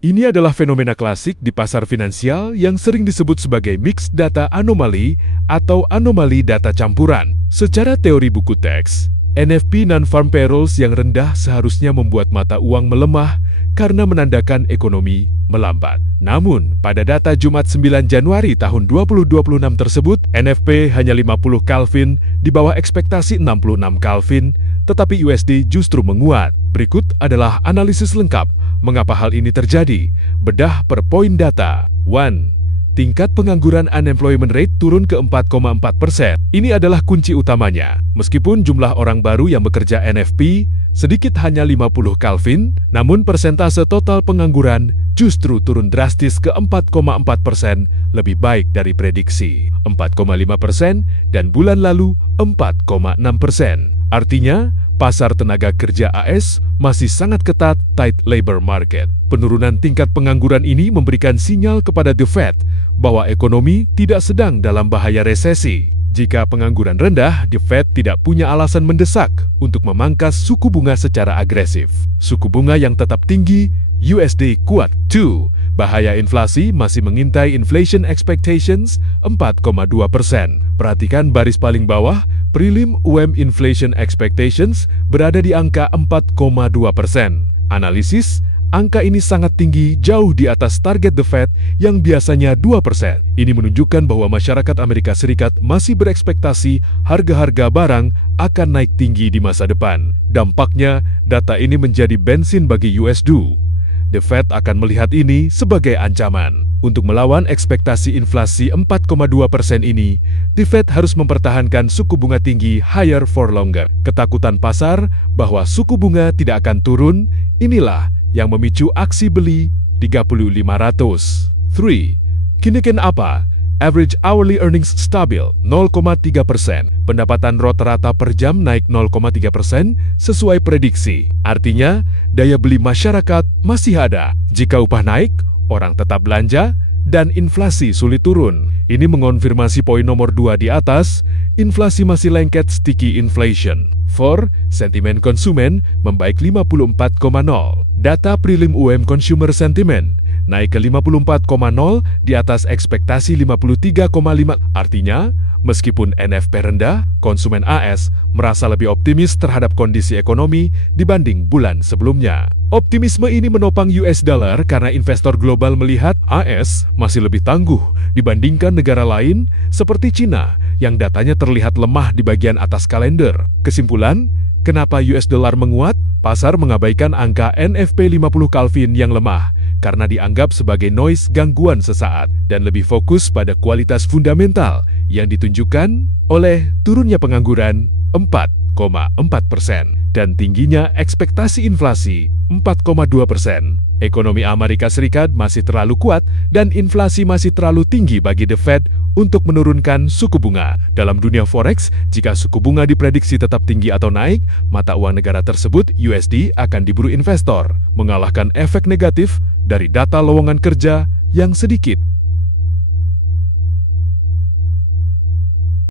Ini adalah fenomena klasik di pasar finansial yang sering disebut sebagai mixed data anomaly atau anomali data campuran. Secara teori buku teks, NFP non-farm payrolls yang rendah seharusnya membuat mata uang melemah karena menandakan ekonomi melambat. Namun, pada data Jumat 9 Januari tahun 2026 tersebut, NFP hanya 50 Kelvin di bawah ekspektasi 66 Kelvin, tetapi USD justru menguat. Berikut adalah analisis lengkap mengapa hal ini terjadi. Bedah per poin data. 1. Tingkat pengangguran unemployment rate turun ke 4,4%. Ini adalah kunci utamanya. Meskipun jumlah orang baru yang bekerja NFP sedikit hanya 50 Kelvin, namun persentase total pengangguran justru turun drastis ke 4,4%, lebih baik dari prediksi 4,5% dan bulan lalu 4,6%. Artinya, pasar tenaga kerja AS masih sangat ketat tight labor market. Penurunan tingkat pengangguran ini memberikan sinyal kepada The Fed bahwa ekonomi tidak sedang dalam bahaya resesi. Jika pengangguran rendah, The Fed tidak punya alasan mendesak untuk memangkas suku bunga secara agresif. Suku bunga yang tetap tinggi, USD kuat. 2. Bahaya inflasi masih mengintai inflation expectations 4,2%. Perhatikan baris paling bawah, prelim UM inflation expectations berada di angka 4,2%. Analisis, angka ini sangat tinggi, jauh di atas target The Fed yang biasanya 2%. Ini menunjukkan bahwa masyarakat Amerika Serikat masih berekspektasi harga-harga barang akan naik tinggi di masa depan. Dampaknya, data ini menjadi bensin bagi USD. The Fed akan melihat ini sebagai ancaman. Untuk melawan ekspektasi inflasi 4,2% ini, The Fed harus mempertahankan suku bunga tinggi higher for longer. Ketakutan pasar bahwa suku bunga tidak akan turun, inilah yang memicu aksi beli 3.500. 3. Kineken apa? Average hourly earnings stabil 0,3%. Pendapatan rata-rata per jam naik 0,3% sesuai prediksi. Artinya, daya beli masyarakat masih ada. Jika upah naik, orang tetap belanja, dan inflasi sulit turun. Ini mengonfirmasi poin nomor 2 di atas, inflasi masih lengket sticky inflation. 4. Sentimen konsumen membaik 54,0. Data prelim UM Consumer Sentiment naik ke 54,0 di atas ekspektasi 53,5. Artinya, meskipun NFP rendah, konsumen AS merasa lebih optimis terhadap kondisi ekonomi dibanding bulan sebelumnya. Optimisme ini menopang US dollar karena investor global melihat AS masih lebih tangguh dibandingkan negara lain seperti Cina yang datanya terlihat lemah di bagian atas kalender. Kesimpulan, kenapa US dollar menguat? Pasar mengabaikan angka NFP 50 Kelvin yang lemah karena dianggap sebagai noise gangguan sesaat dan lebih fokus pada kualitas fundamental yang ditunjukkan oleh turunnya pengangguran 4,4% dan tingginya ekspektasi inflasi 4,2%. Ekonomi Amerika Serikat masih terlalu kuat dan inflasi masih terlalu tinggi bagi The Fed untuk menurunkan suku bunga. Dalam dunia forex, jika suku bunga diprediksi tetap tinggi atau naik, mata uang negara tersebut USD akan diburu investor, mengalahkan efek negatif dari data lowongan kerja yang sedikit.